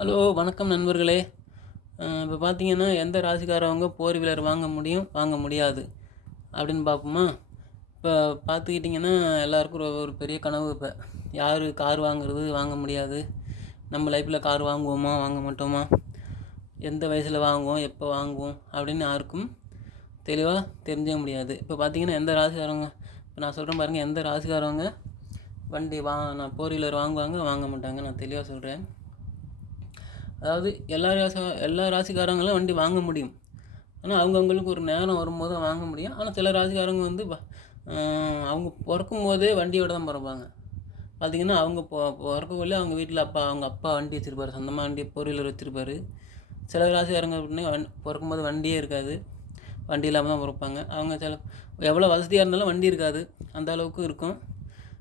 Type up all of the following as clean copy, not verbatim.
Hello வணக்கம் நண்பர்களே. இப்போ பார்த்தீங்கன்னா எந்த ராசிக்காரவங்க ஃபோர் வீலர் வாங்க முடியும், வாங்க முடியாது அப்படின்னு பார்ப்போமா? இப்போ பார்த்துக்கிட்டிங்கன்னா எல்லாருக்கும் ஒரு ஒரு பெரிய கனவு. இப்போ யார் கார் வாங்குறது, வாங்க முடியாது. நம்ம லைஃப்பில் கார் வாங்குவோமா, வாங்க மாட்டோமா, எந்த வயசில் வாங்குவோம், எப்போ வாங்குவோம் அப்படின்னு யாருக்கும் தெளிவாக தெரிஞ்சிக்க முடியாது. இப்போ பார்த்தீங்கன்னா எந்த ராசிக்காரவங்க, இப்போ நான் சொல்கிறேன் பாருங்கள், எந்த ராசிக்காரவங்க வண்டி நான் ஃபோர் வீலர் வாங்குவாங்க, வாங்க மாட்டாங்க. நான் தெளிவாக சொல்கிறேன். அதாவது எல்லா ராசிக்காரங்களும் வண்டி வாங்க முடியும். ஆனால் அவங்கவுங்களுக்கு ஒரு நேரம் வரும்போது தான் வாங்க முடியும். ஆனால் சில ராசிக்காரங்க வந்து அவங்க பிறக்கும் போதே வண்டியோடு தான் பிறப்பாங்க. பார்த்திங்கன்னா அவங்க பிறக்கக்குள்ளே அவங்க வீட்டில் அவங்க அப்பா வண்டி வச்சுருப்பாரு, சொந்தமாக வண்டி ஃபோர் வீலர் வச்சுருப்பாரு. சில ராசிக்காரங்க அப்படின்னா பிறக்கும்போது வண்டியே இருக்காது, வண்டி இல்லாமல் தான் பிறப்பாங்க. அவங்க எவ்வளோ வசதியாக இருந்தாலும் வண்டி இருக்காது, அந்த அளவுக்கு இருக்கும்.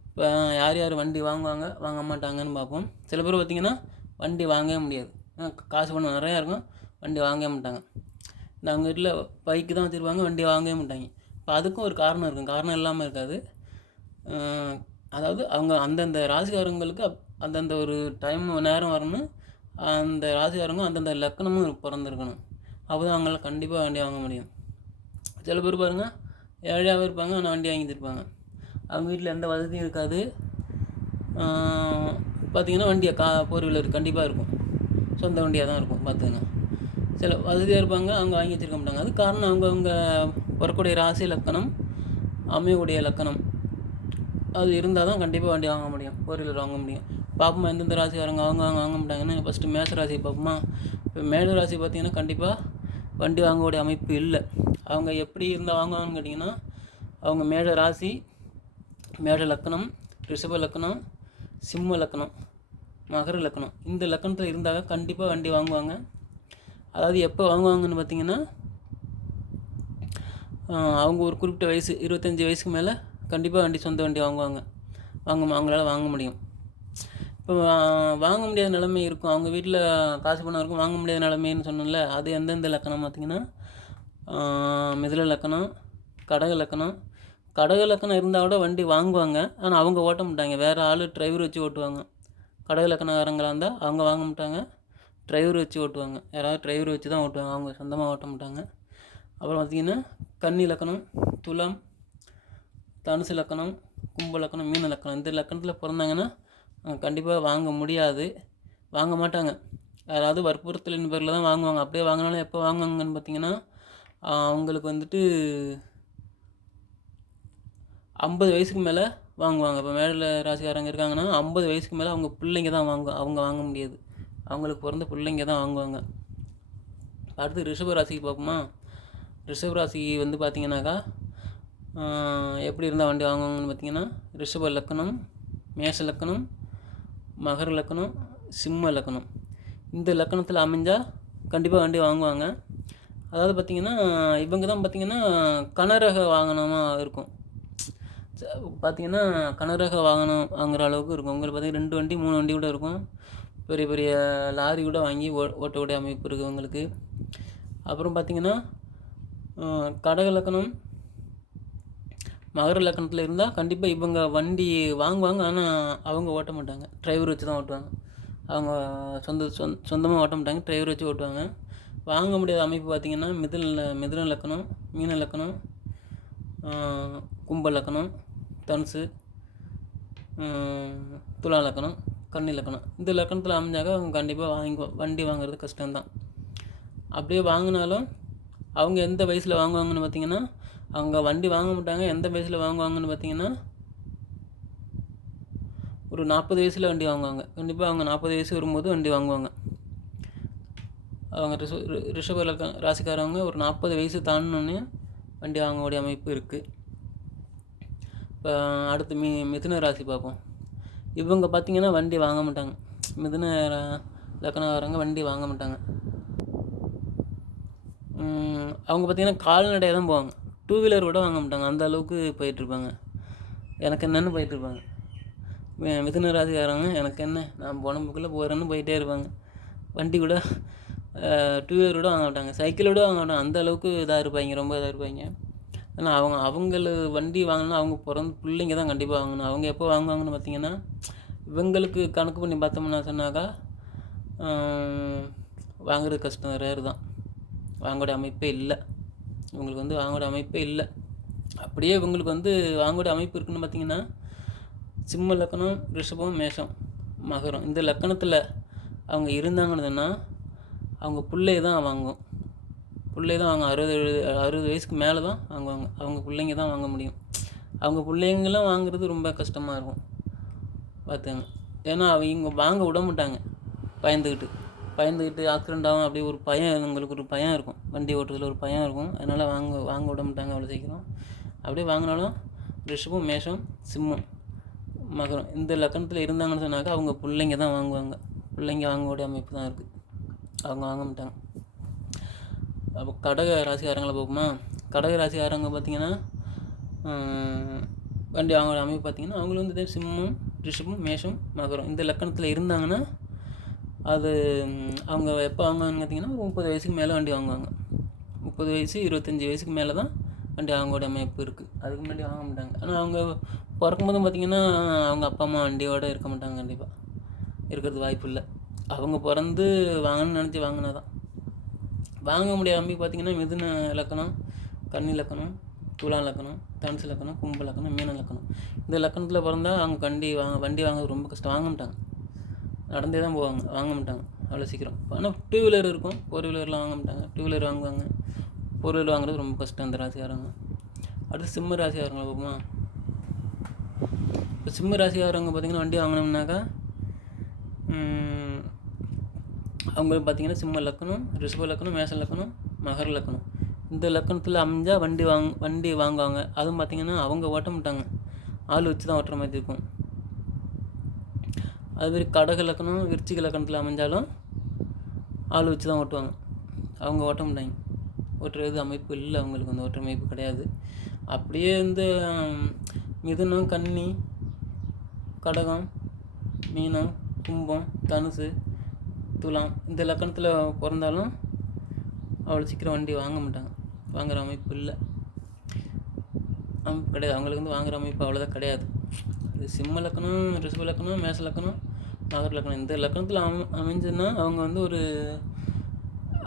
இப்போ யார் யார் வண்டி வாங்குவாங்க, வாங்க மாட்டாங்கன்னு பார்ப்போம். சில பேர் பார்த்திங்கன்னா வண்டி வாங்கவே முடியாது, காசு பணம் நிறையா இருக்கும், வண்டி வாங்கவே மாட்டாங்க. அவங்க வீட்டில் பைக்கு தான் வச்சுருப்பாங்க, வண்டி வாங்கவே மாட்டாங்க. இப்போ அதுக்கும் ஒரு காரணம் இருக்கும், காரணம் இல்லாமல் இருக்காது. அதாவது அவங்க அந்தந்த ராசிக்காரங்களுக்கு அந்தந்த ஒரு நேரம் வரணும். அந்த ராசிக்காரங்க அந்தந்த லக்கணமும் பிறந்திருக்கணும். அப்போ தான் அவங்களால கண்டிப்பாக வண்டி வாங்க முடியும். சில பேர் பாருங்கள், ஏழையாகவே இருப்பாங்க, ஆனால் வண்டி வாங்கி தருப்பாங்க. அவங்க வீட்டில் எந்த வசதியும் இருக்காது. பார்த்திங்கன்னா வண்டியை ஃபோர் வீலர் கண்டிப்பாக இருக்கும், சொந்த வண்டியாக தான் இருக்கும். பார்த்துங்க, சில வசதியாக இருப்பாங்க, அவங்க வாங்கி வச்சுருக்க மாட்டாங்க. அது காரணம் அவங்கவுங்க வரக்கூடிய ராசி லக்கணம், அமையக்கூடிய லக்கணம் அது இருந்தால் தான் கண்டிப்பாக வண்டி வாங்க முடியும், ஃபோர் வீலர் வாங்க முடியும். பார்ப்போமா எந்தெந்த ராசிக்காரங்க வாங்க மாட்டாங்கன்னு. ஃபஸ்ட்டு மேஷ ராசி பார்ப்போமா? இப்போ மேஷ ராசி பார்த்திங்கன்னா கண்டிப்பாக வண்டி வாங்கக்கூடிய அமைப்பு இல்லை. அவங்க எப்படி இருந்தால் வாங்குவாங்கன்னு கேட்டிங்கன்னா, அவங்க மேஷ ராசி, மேஷ லக்கணம், ரிஷப லக்கணம், சிம்ம லக்கணம், மகர லக்கணம், இந்த லக்கணத்தில் இருந்தால் கண்டிப்பாக வண்டி வாங்குவாங்க. அதாவது எப்போ வாங்குவாங்கன்னு பார்த்திங்கன்னா, அவங்க ஒரு குறிப்பிட்ட வயசு 25 வயசுக்கு மேலே கண்டிப்பாக வண்டி, சொந்த வண்டி வாங்குவாங்க. அவங்களால வாங்க முடியும். இப்போ வாங்க முடியாத நிலைமை இருக்கும், அவங்க வீட்டில் காசு பணம் இருக்கும், வாங்க முடியாத நிலைமைன்னு சொன்னோம்ல. அது எந்தெந்த லக்கணம் பார்த்திங்கன்னா, மிதுன லக்கணம், கடக லக்கணம். கடக லக்கணம் இருந்தால் கூட வண்டி வாங்குவாங்க, ஆனால் அவங்க ஓட்ட மாட்டாங்க, வேறு ஆள் டிரைவர் வச்சு ஓட்டுவாங்க. கடக லக்கணக்காரங்களாக இருந்தால் அவங்க வாங்க மாட்டாங்க, டிரைவர் வச்சு ஓட்டுவாங்க. யாராவது டிரைவர் வச்சு தான் ஓட்டுவாங்க, அவங்க சொந்தமாக ஓட்ட மாட்டாங்க. அப்புறம் பார்த்திங்கன்னா கன்னி லக்கணம், துலாம், தனுசு லக்கணம், கும்ப லக்கணம், மீன லக்கணம், இந்த லக்கணத்தில் பிறந்தாங்கன்னா கண்டிப்பாக வாங்க முடியாது, வாங்க மாட்டாங்க. யாராவது வற்புறுத்தலின் பேரில் தான் வாங்குவாங்க. அப்படியே வாங்கினாலும் எப்போ வாங்குவாங்கன்னு பார்த்திங்கன்னா, அவங்களுக்கு வந்துட்டு 50 வயசுக்கு மேலே வாங்குவாங்க. இப்போ மேலே ராசிக்காரங்க இருக்காங்கன்னா 50 வயசுக்கு மேலே அவங்க பிள்ளைங்க தான் அவங்க வாங்க முடியாது, அவங்களுக்கு பிறந்த பிள்ளைங்க தான் வாங்குவாங்க. அடுத்து ரிஷப ராசிக்கு பார்ப்போமா? ரிஷப ராசி வந்து பார்த்திங்கனாக்கா எப்படி இருந்தால் வண்டி வாங்குவாங்கன்னு பார்த்திங்கன்னா, ரிஷப லக்கணம், மேஷ லக்கணம், மகர லக்கணம், சிம்ம லக்கணம், இந்த லக்கணத்தில் அமைஞ்சால் கண்டிப்பாக வண்டி வாங்குவாங்க. அதாவது பார்த்திங்கன்னா இவங்க தான் பார்த்திங்கன்னா கனரக வாகனமாக இருக்கும். பார்த்திங்கன்னா கனரக வாகனம் வாங்குகிற அளவுக்கு இருக்கும். உங்களுக்கு பார்த்திங்கன்னா 2 வண்டி 3 வண்டி கூட இருக்கும், பெரிய பெரிய லாரி கூட வாங்கி ஓட்டக்கூடிய அமைப்பு இருக்குது உங்களுக்கு. அப்புறம் பார்த்திங்கன்னா கடக லக்கணம், மகர லக்கணத்தில் இருந்தால் கண்டிப்பாக இவங்க வண்டி வாங்குவாங்க, ஆனால் அவங்க ஓட்ட மாட்டாங்க, டிரைவர் வச்சு தான் ஓட்டுவாங்க. அவங்க சொந்தமாக ஓட்ட மாட்டாங்க, டிரைவர் வச்சு ஓட்டுவாங்க. வாங்க முடியாத அமைப்பு பார்த்திங்கன்னா மிதுன லக்கணம், மீன லக்கணம், கும்ப லக்கணம், தனுசு, துலா லக்கணம், கன்னி லக்கணம், இந்த லக்கணத்தில் அமைஞ்சாக்க அவங்க கண்டிப்பாக வண்டி வாங்குறது கஷ்டம்தான். அப்படியே வாங்கினாலும் அவங்க எந்த வயசில் வாங்குவாங்கன்னு பார்த்திங்கன்னா, அவங்க வண்டி வாங்க மாட்டாங்க. எந்த வயசில் வாங்குவாங்கன்னு பார்த்திங்கன்னா, ஒரு 40 வயசில் வண்டி வாங்குவாங்க. கண்டிப்பாக அவங்க 40 வயசு வரும்போது வண்டி வாங்குவாங்க. அவங்க ரிஷப ராசிக்காரவங்க ஒரு 40 வயசு தாண்டினோடனே வண்டி வாங்கக்கூடிய அமைப்பு இருக்குது. இப்போ அடுத்து மிதுன ராசி பார்ப்போம். இவங்க பார்த்திங்கன்னா வண்டி வாங்க மாட்டாங்க, மிதுன லக்கணக்காரங்க வண்டி வாங்க மாட்டாங்க. அவங்க பார்த்திங்கன்னா கால்நடையாக தான் போவாங்க, டூ வீலர் கூட வாங்க மாட்டாங்க, அந்த அளவுக்கு போயிட்டுருப்பாங்க. எனக்கு என்னென்னு போயிட்டுருப்பாங்க மிதுன ராசிக்காரங்க. எனக்கு என்ன, நான் போன போக்கில் போகிறேன்னு போயிட்டே இருப்பாங்க. வண்டி கூட டூ வீலர் கூட வாங்க மாட்டாங்க, சைக்கிள் கூட வாங்க மாட்டாங்க, அந்த அளவுக்கு இதாக இருப்பாங்க, ரொம்ப இதாக இருப்பாங்க. ஆனால் அவங்களுக்கு வண்டி வாங்கினா அவங்க பிறந்த பிள்ளைங்க தான் கண்டிப்பாக வாங்கணும். அவங்க எப்போ வாங்குவாங்கன்னு பார்த்திங்கன்னா, இவங்களுக்கு கணக்கு பண்ணி பார்த்தோம்னா சொன்னாக்கா வாங்குறது கஷ்டம், ரேரு தான். வாங்கக்கூடிய அமைப்பே இல்லை இவங்களுக்கு, வந்து வாங்கக்கூடிய அமைப்பே இல்லை. அப்படியே இவங்களுக்கு வந்து வாங்கக்கூடிய அமைப்பு இருக்குதுன்னு பார்த்திங்கன்னா, சிம்ம லக்கணம், ரிஷபம், மேஷம், மகரம், இந்த லக்கணத்தில் அவங்க இருந்தாங்கன்னு அவங்க பிள்ளைய தான் வாங்கும். பிள்ளைய தான் வாங்க 60 வயசுக்கு மேலே தான் வாங்குவாங்க. அவங்க பிள்ளைங்க தான் வாங்க முடியும். அவங்க பிள்ளைங்களாம் வாங்குறது ரொம்ப கஷ்டமாக இருக்கும் பார்த்துங்க. ஏன்னா அவங்க வாங்க விட மாட்டாங்க, பயந்துக்கிட்டு ஆக்சிடெண்ட் ஆகும். அப்படி ஒரு பயம், உங்களுக்கு ஒரு பயம் இருக்கும், வண்டி ஓட்டுறதுல ஒரு பயம் இருக்கும். அதனால் வாங்க விட மாட்டாங்க அவ்வளோ சீக்கிரம். அப்படியே வாங்கினாலும் ரிஷபம், மேஷம், சிம்மம், மகரம் இந்த லக்கணத்தில் இருந்தாங்கன்னு சொன்னாக்கா அவங்க பிள்ளைங்க தான் வாங்குவாங்க. பிள்ளைங்க வாங்கக்கூடிய அமைப்பு தான் இருக்குது, அவங்க வாங்க மாட்டாங்க. அப்போ கடக ராசிக்காரங்களை பார்ப்போமா. கடக ராசிக்காரங்க பார்த்திங்கன்னா வண்டி வாங்குற அமைப்பு பார்த்திங்கன்னா அவங்களும் வந்து சிம்மம், ரிஷபம், மேஷம், மகரம் இந்த லக்கணத்தில் இருந்தாங்கன்னா அது அவங்க எப்போ வாங்குவாங்கன்னு பார்த்திங்கன்னா 30 வயசுக்கு மேலே வண்டி வாங்குவாங்க. 30 வயசு 25 வயசுக்கு மேலே தான் வண்டி வாங்கக்கூடிய அமைப்பு இருக்குது. அதுக்கு முன்னாடி வாங்க மாட்டாங்க. ஆனால் அவங்க பிறக்கும்போதும் பார்த்திங்கன்னா அவங்க அப்பா அம்மா வண்டியோடு இருக்க மாட்டாங்க, கண்டிப்பாக இருக்கிறது வாய்ப்பு இல்லை. அவங்க பிறந்து வாங்கணும்னு நினச்சி வாங்கினா தான் வாங்க முடியாத அமைப்பு பார்த்திங்கன்னா மிதுன லக்கணம், கன்னி லக்கணம், துலா லக்கணம், தனுசு லக்கணம், கும்ப லக்கணம், மீன லக்கணம் இந்த லக்கணத்தில் பிறந்தால் அவங்க வண்டி வாங்குறது ரொம்ப கஷ்டம். வாங்க மாட்டாங்க, நடந்தே தான் போவாங்க, வாங்க மாட்டாங்க அவ்வளோ சீக்கிரம். ஆனால் 2 வீலர் இருக்கும், 4 வீலர்லாம் வாங்க மாட்டாங்க. 2 வீலர் வாங்குவாங்க, 4 வீலர் வாங்குறது ரொம்ப கஷ்டம் அந்த ராசிக்காரங்க. அடுத்து சிம்ம ராசிக்காரங்களை பார்ப்போமா. இப்போ சிம்ம ராசிக்காரங்க பார்த்திங்கன்னா வண்டி வாங்கினோம்னாக்கா அவங்களுக்கு பார்த்திங்கன்னா சிம்ம லக்கணம், ரிஷப லக்கணம், மேஷ லக்கணம், மகர லக்கணம் இந்த லக்கணத்தில் அமைஞ்சால் வண்டி வாங்குவாங்க. அதுவும் பார்த்திங்கன்னா அவங்க ஓட்ட மாட்டாங்க, ஆள் வச்சு தான் ஓட்டுற மாதிரி இருக்கும். அதுமாரி கடக லக்கணம், விருச்சிக லக்கணத்தில் அமைஞ்சாலும் ஆள் வச்சு தான் ஓட்டுவாங்க, அவங்க ஓட்ட மாட்டாங்க. ஓட்டுறது அமைப்பு இல்லை அவங்களுக்கு, வந்து ஓட்டுற அமைப்பு கிடையாது. அப்படியே வந்து மிதுனம், கன்னி, கடகம், மீனம், கும்பம், தனுசு, துலாம் இந்த லக்கணத்தில் பிறந்தாலும் அவ்வளோ சீக்கிரம் வண்டி வாங்க மாட்டாங்க, வாங்குகிற அமைப்பு இல்லை, அமைப்பு கிடையாது அவங்களுக்கு. வந்து வாங்குகிற அமைப்பு அவ்வளோதான் கிடையாது. இது சிம்ம லக்கணம், ரிஷப லக்கணம், மேஷ லக்கணம், மகர லக்கணம் இந்த லக்கணத்தில் அமைஞ்சுன்னா அவங்க வந்து ஒரு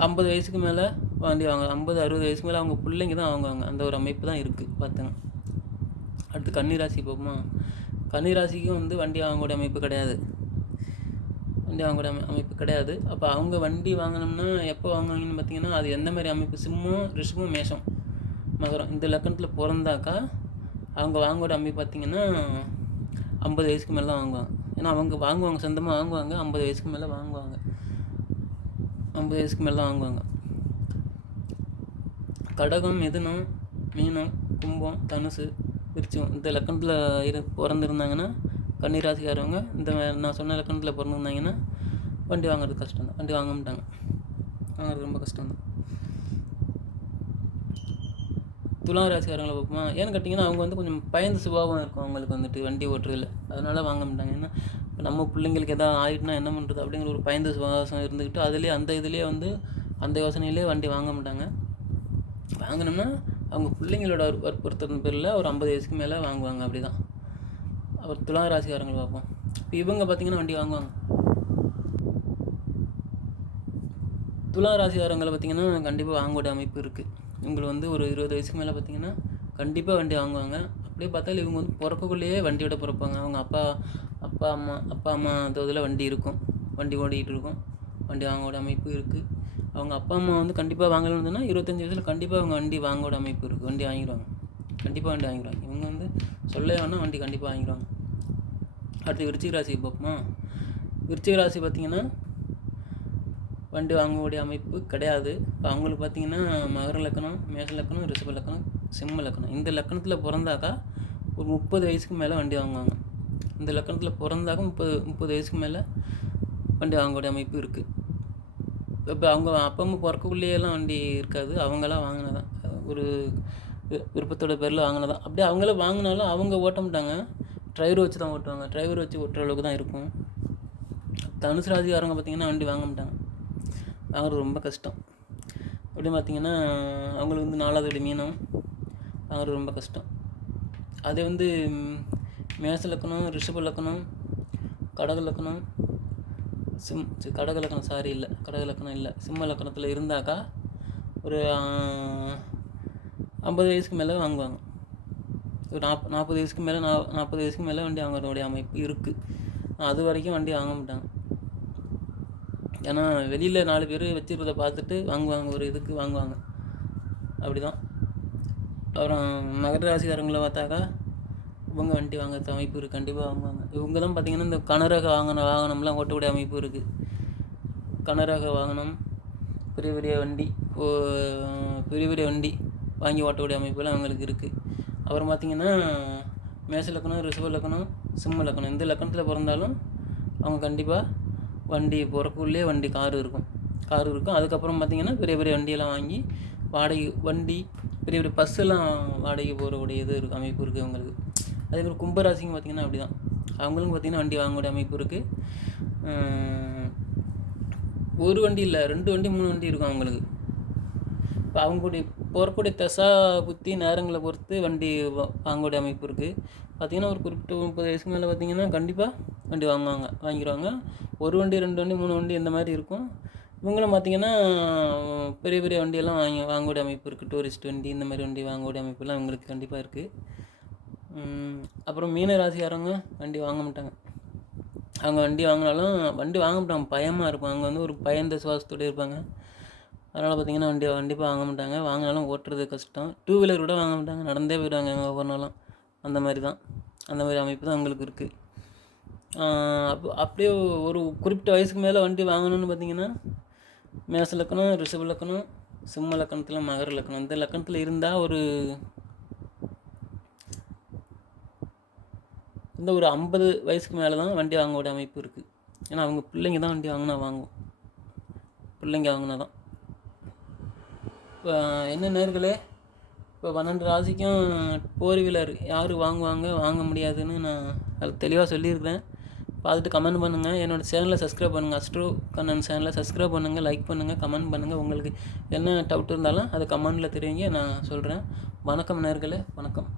50 வயசுக்கு மேலே வண்டி வாங்க, 50-60 வயசுக்கு மேலே அவங்க பிள்ளைங்க தான் வாங்குவாங்க. அந்த ஒரு அமைப்பு தான் இருக்குது பார்த்துங்க. அடுத்து கன்னிராசி பார்ப்போமா. கன்னிராசிக்கும் வந்து வண்டி வாங்கக்கூடிய அமைப்பு கிடையாது, வண்டி வாங்கக்கூடிய அமைப்பு கிடையாது. அப்போ அவங்க வண்டி வாங்கினோம்னா எப்போ வாங்குவாங்கன்னு பார்த்திங்கன்னா அது எந்த மாதிரி அமைப்பு, சிம்மம், ரிஷபம், மேஷம், மகரம் இந்த லக்கணத்தில் பிறந்தாக்கா அவங்க வாங்கக்கூடிய அமைப்பு பார்த்திங்கன்னா 50 வயசுக்கு மேலே தான் வாங்குவாங்க. ஏன்னா அவங்க வாங்குவாங்க, சொந்தமாக வாங்குவாங்க, 50 வயசுக்கு மேலே வாங்குவாங்க, 50 வயசுக்கு மேலே தான் வாங்குவாங்க. கடகம், மிதுனம், மீனம், கும்பம், தனுசு, விருச்சிகம் இந்த லக்கணத்தில் பிறந்திருந்தாங்கன்னா கன்னிராசிக்காரவங்க இந்த நான் சொன்ன லக்கணத்தில் பிறந்திருந்தாங்கன்னா வண்டி வாங்குறது கஷ்டம் தான், வண்டி வாங்க மாட்டாங்க, வாங்குறது ரொம்ப கஷ்டம் தான். துலா ராசிக்காரங்களை பார்ப்போமா. ஏன்னு கேட்டிங்கன்னா அவங்க வந்து கொஞ்சம் பயந்த சுபாவம் இருக்கும் அவங்களுக்கு வந்துட்டு வண்டி ஓட்டுறதில்ல, அதனால் வாங்க மாட்டாங்க. ஏன்னா இப்போ நம்ம பிள்ளைங்களுக்கு எதாவது ஆகிட்டுனா என்ன பண்ணுறது அப்படிங்கிற ஒரு பயந்த சுபாவம் இருந்துக்கிட்டு அதுலேயே இதுலேயே வந்து அந்த யோசனையிலே வண்டி வாங்க மாட்டாங்க. வாங்கினோம்னா அவங்க பிள்ளைங்களோட வற்புறுத்தல் பேரில் ஒரு 50 வயசுக்கு மேலே வாங்குவாங்க, அப்படி தான். அவர் துலா ராசிக்காரங்களை பார்ப்போம். இப்போ இவங்க பார்த்திங்கன்னா வண்டி வாங்குவாங்க. துலா ராசிக்காரங்களை பார்த்திங்கன்னா கண்டிப்பாக வாங்கக்கூடிய அமைப்பு இருக்குது. இவங்களுக்கு வந்து ஒரு 20 வயசுக்கு மேலே பார்த்திங்கன்னா கண்டிப்பாக வண்டி வாங்குவாங்க. அப்படியே பார்த்தாலும் இவங்க வந்து பிறக்கக்குள்ளேயே வண்டியோட பிறப்பாங்க. அவங்க அப்பா அம்மா அந்த இதில் வண்டி இருக்கும், வண்டி ஓடிக்கிட்டு இருக்கும், வண்டி வாங்கக்கூடிய அமைப்பு இருக்குது. அவங்க அப்பா அம்மா வந்து கண்டிப்பாக வாங்கணும்னா 25 வயசில் கண்டிப்பாக அவங்க வண்டி வாங்கக்கூடிய அமைப்பு இருக்குது, வண்டி வாங்கிடுவாங்க, கண்டிப்பாக வண்டி வாங்கிடுவாங்க. இவங்க வந்து சொல்ல வேணால் வண்டி கண்டிப்பாக வாங்கிடுவாங்க. அடுத்து விருச்சிக ராசி பார்ப்போமா. விருச்சிக ராசி பார்த்திங்கன்னா வண்டி வாங்கக்கூடிய அமைப்பு கிடையாது. இப்போ அவங்களுக்கு பார்த்திங்கன்னா மகர லக்கணம், மேஷ லக்கணம், ரிஷப லக்கணம், சிம்ம லக்கணம் இந்த லக்கணத்தில் பிறந்தாக்கா ஒரு 30 வயசுக்கு மேலே வண்டி வாங்குவாங்க. இந்த லக்கணத்தில் பிறந்தாக்கா 30 வயசுக்கு மேலே வண்டி வாங்கக்கூடிய அமைப்பு இருக்குது. இப்போ அவங்க அப்பா அம்மா பிறக்கக்குள்ளேயெல்லாம் வண்டி இருக்காது, அவங்களாம் வாங்கினதான், ஒரு விருப்பத்தோட பேரில் வாங்கினதான். அப்படியே அவங்களாம் வாங்கினாலும் அவங்க ஓட்ட மாட்டாங்க, டிரைவர் வச்சு தான் ஓட்டுவாங்க, டிரைவர் வச்சு ஓட்டுற அளவுக்கு தான் இருக்கும். தனுசு ராசிக்காரங்க பார்த்திங்கன்னா வண்டி வாங்க மாட்டாங்க, வாங்குறது ரொம்ப கஷ்டம். எப்படி பார்த்திங்கன்னா அவங்களுக்கு வந்து 4வது வீடு மீனம், வாங்குறது ரொம்ப கஷ்டம். அதே வந்து மேஷ லக்கணம், ரிஷப லக்கணம், கடக லக்கணம், கடக லக்கணம் இல்லை, கடக லக்கணம் இல்லை, சிம்ம லக்கணத்தில் இருந்தாக்கா ஒரு 50 வயசுக்கு மேலே வாங்குவாங்க. ஒரு 40 வயசுக்கு மேலே 40 வயசுக்கு மேலே வண்டி வாங்குறதுடைய அமைப்பு இருக்குது. அது வரைக்கும் வண்டி வாங்க மாட்டாங்க. ஏன்னா வெளியில் 4 பேர் வச்சுருக்கிறத பார்த்துட்டு வாங்குவாங்க, ஒரு இதுக்கு வாங்குவாங்க. அப்படி தான். அப்புறம் மகர ராசிக்காரங்களை பார்த்தாக்கா இவங்க வண்டி வாங்குறது அமைப்பு இருக்குது, கண்டிப்பாக வாங்குவாங்க. இவங்க தான் பார்த்திங்கன்னா இந்த கனரக வாகனம்லாம் ஓட்டக்கூடிய அமைப்பு இருக்குது. கனரக வாகனம், பெரிய பெரிய வண்டி பெரிய பெரிய வண்டி வாங்கி ஓட்டக்கூடிய அமைப்புலாம் அவங்களுக்கு இருக்குது. அப்புறம் பார்த்திங்கன்னா மேஷ லக்கணம், ரிஷப லக்கணம், சிம்ம லக்கணம், இந்த லக்கணத்தில் பிறந்தாலும் அவங்க கண்டிப்பாக வண்டி பிறக்குள்ளே கார் இருக்கும். அதுக்கப்புறம் பார்த்திங்கன்னா பெரிய பெரிய வண்டியெல்லாம் வாங்கி வாடகை வண்டி, பெரிய பெரிய பஸ்ஸெல்லாம் வாடகை போகக்கூடிய இது இருக்குது, அமைப்பு இருக்குது அவங்களுக்கு. அதேமாதிரி கும்பராசிங்க பார்த்திங்கன்னா அப்படி தான். அவங்களுக்கும் பார்த்திங்கன்னா வண்டி வாங்கக்கூடிய அமைப்பு இருக்குது. ஒரு வண்டி இல்லை, 2 வண்டி 3 வண்டி இருக்கும் அவங்களுக்கு. இப்போ அவங்களுடைய போகக்கூடிய தசா புத்தி நேரங்களை பொறுத்து வண்டி வாங்கக்கூடிய அமைப்பு இருக்குது. பார்த்திங்கன்னா ஒரு குறிப்பிட்ட 30 வயசுக்கு மேலே பார்த்திங்கன்னா கண்டிப்பாக வண்டி வாங்கிடுவாங்க. ஒரு வண்டி 2 வண்டி 3 வண்டி இந்த மாதிரி இருக்கும். இவங்களும் பார்த்திங்கன்னா பெரிய பெரிய வண்டியெல்லாம் வாங்கக்கூடிய அமைப்பு இருக்குது. டூரிஸ்ட் வண்டி இந்த மாதிரி வண்டி வாங்கக்கூடிய அமைப்புலாம் இவங்களுக்கு கண்டிப்பாக இருக்குது. அப்புறம் மீன ராசிக்காரங்க வண்டி வாங்க மாட்டாங்க. அவங்க வண்டி வாங்கினாலும் வண்டி வாங்க மாட்டாங்க, பயமாக இருக்கும். அவங்க வந்து ஒரு பயந்த சுவாசத்தோடு இருப்பாங்க. அதனால் பார்த்திங்கன்னா கண்டிப்பாக வாங்க மாட்டாங்க. வாங்கினாலும் ஓட்டுறது கஷ்டம். 2 வீலர் கூட வாங்க மாட்டாங்க, நடந்தே போயிடுவாங்க எங்கே போனாலும். அந்த மாதிரி தான், அந்த மாதிரி அமைப்பு தான் அவங்களுக்கு இருக்குது. அப்படியே ஒரு குறிப்பிட்ட வயசுக்கு மேலே வண்டி வாங்கணும்னு பார்த்திங்கன்னா மேஷ லக்கணம், ரிஷப லக்கணம், சிம்ம லக்கணத்தில், மகர லக்கணம், இந்த லக்கணத்தில் இருந்தால் ஒரு 50 வயசுக்கு மேலே தான் வண்டி வாங்கக்கூடிய அமைப்பு இருக்குது. ஏன்னா அவங்க பிள்ளைங்க தான் வண்டி வாங்கும். பிள்ளைங்க வாங்கினா தான். இப்போ என்ன நேர்களே, இப்போ 12 ராசிக்கும் 4 வீலர் யார் வாங்க முடியாதுன்னு நான் அது தெளிவாக சொல்லியிருக்கிறேன். பார்த்துட்டு கமெண்ட் பண்ணுங்கள். என்னோடய சேனலை சப்ஸ்கிரைப் பண்ணுங்கள். அஸ்ட்ரோ கண்ணன் சேனலை சப்ஸ்கிரைப் பண்ணுங்கள், லைக் பண்ணுங்கள், கமெண்ட் பண்ணுங்கள். உங்களுக்கு என்ன டவுட் இருந்தாலும் அதை கமெண்டில் தெரிவிங்க, நான் சொல்கிறேன். வணக்கம் நேர்களே, வணக்கம்.